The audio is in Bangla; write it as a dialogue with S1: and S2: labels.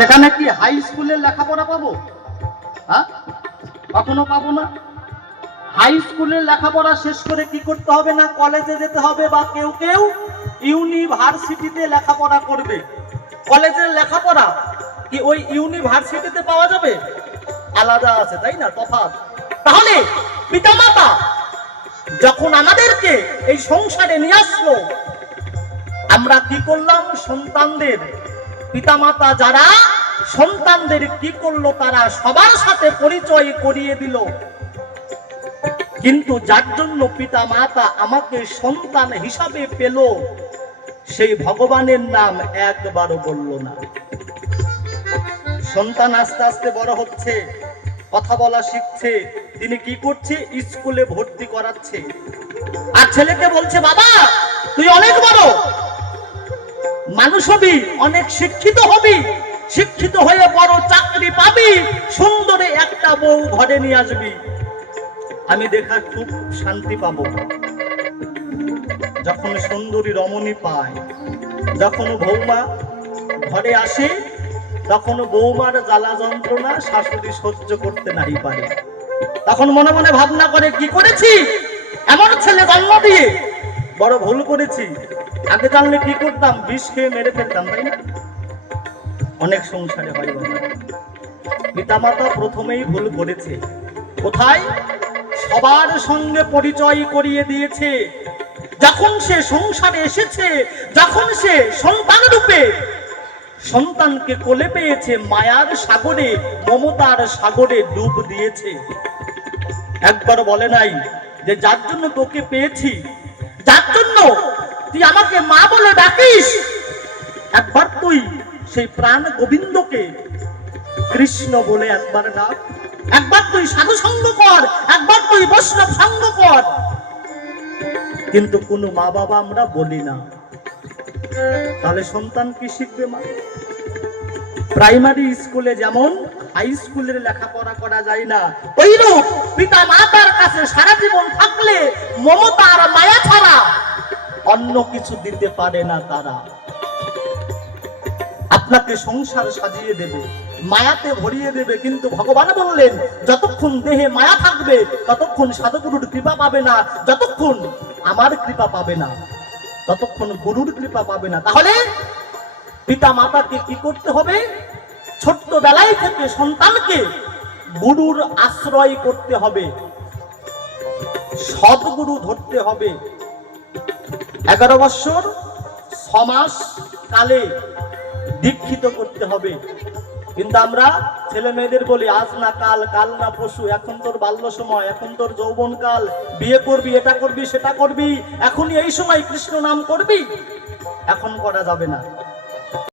S1: সেখানে কি হাই স্কুলের লেখাপড়া পাবো? হ্যাঁ? কখনো পাবো না? হাই স্কুলের লেখাপড়া শেষ করে কি করতে হবে না? কলেজে যেতে হবে বা কেউ কেউ ইউনিভার্সিটিতে লেখাপড়া করবে। কলেজের লেখাপড়া কি ওই ইউনিভার্সিটিতে পাওয়া যাবে? আলাদা আছে, তাই না? তফাৎ। তাহলে পিতামাতা যখন আমাদেরকে এই সংসারে নিয়ে আসলো, আমরা কি করলাম? সন্তানদের পিতামাতা যারা সন্তানদের কি করল তারা সবার সাথে পরিচয় করিয়ে দিল। কিন্তু যার জন্য পিতা মাতা আমাকে সন্তান হিসাবে পেল, সেই ভগবানের নাম একবারও বলল না। সন্তান আস্তে আস্তে বড় হচ্ছে, কথা বলা শিখছে, তিনি কি করছে? স্কুলে ভর্তি করাচ্ছে। আর ছেলেকে বলছে, বাবা, তুই অনেক বড় মানুষ হবি, অনেক শিক্ষিত হবি। শিক্ষিত হয়ে বড় চাকরি পাবি, সুন্দরে একটা বউ ঘরে নিয়ে আসবি। আমি দেখার খুব শান্তি পাবো। যখন সুন্দরী রমণী পায়, যখন বৌমা ঘরে আসে, তখন বৌমার জ্বালা যন্ত্রণা শাশুড়ি সহ্য করতে নাই পারে। তখন মনে মনে ভাবনা করে, কি করেছি? এমন ছেলে জন্ম দিয়ে বড় ভুল করেছি। আগে জানলে কি করতাম? বিষ খেয়ে মেরে ফেলতাম, তাই না? অনেক সংসারে হয় পিতামাতা প্রথমেই ভুল করেছে। কোথায়? সবার সঙ্গে পরিচয় করিয়ে দিয়েছে। যখন সে সংসারে এসেছে, যখন সে সন্তান রূপে, সন্তানকে কোলে পেয়েছে, মায়ার সাগরে, মমতার সাগরে ডুব দিয়েছে। একবার বলে নাই যে, যার জন্য তোকে পেয়েছি যার জন্য তুই আমাকে মা বলে ডাকিস, একবার তুই সেই প্রাণ গোবিন্দকে কৃষ্ণ বলে একবার ডাক। একবার তুই সাধু সঙ্গ কর, একবার তুই বৈষ্ণব সঙ্গ কর। কিন্তু কোনো মা বাবা আমরা বলি না। তাহলে সন্তান কি শিখবে মা? প্রাইমারি স্কুলে যেমন হাই স্কুলের লেখাপড়া করা যায় না। ওইরূপ পিতা মাতার কাছে সারা জীবন থাকলে মমতা আর মায়া ছাড়া অন্য কিছু দিতে পারে না তারা। আপনাকে সংসার সাজিয়ে দেবে, মায়াতে ভরিয়ে দেবে, কিন্তু ভগবান বললেন, যতক্ষণ দেহে মায়া থাকবে, ততক্ষণ সাধুগুরুর কৃপা পাবে না, যতক্ষণ আমার কৃপা পাবে না, ততক্ষণ গুরুর কৃপা পাবে না। তাহলে পিতা মাতাকে কি করতে হবে? ছোট্ট বেলায় থেকে সন্তানকে গুরুর আশ্রয় করতে হবে, সদ্গুরু ধরতে হবে। এগারো বৎসর ছমাস কালে দীক্ষিত করতে হবে। কিন্তু আমরা ছেলে মেয়েদের বলি, আজ না কাল কাল না পশু এখন তোর বাল্য সময়, এখন তোর যৌবন কাল, বিয়ে করবি, এটা করবি, সেটা করবি, এখনই এই সময় কৃষ্ণ নাম করবি, এখন করা যাবে না।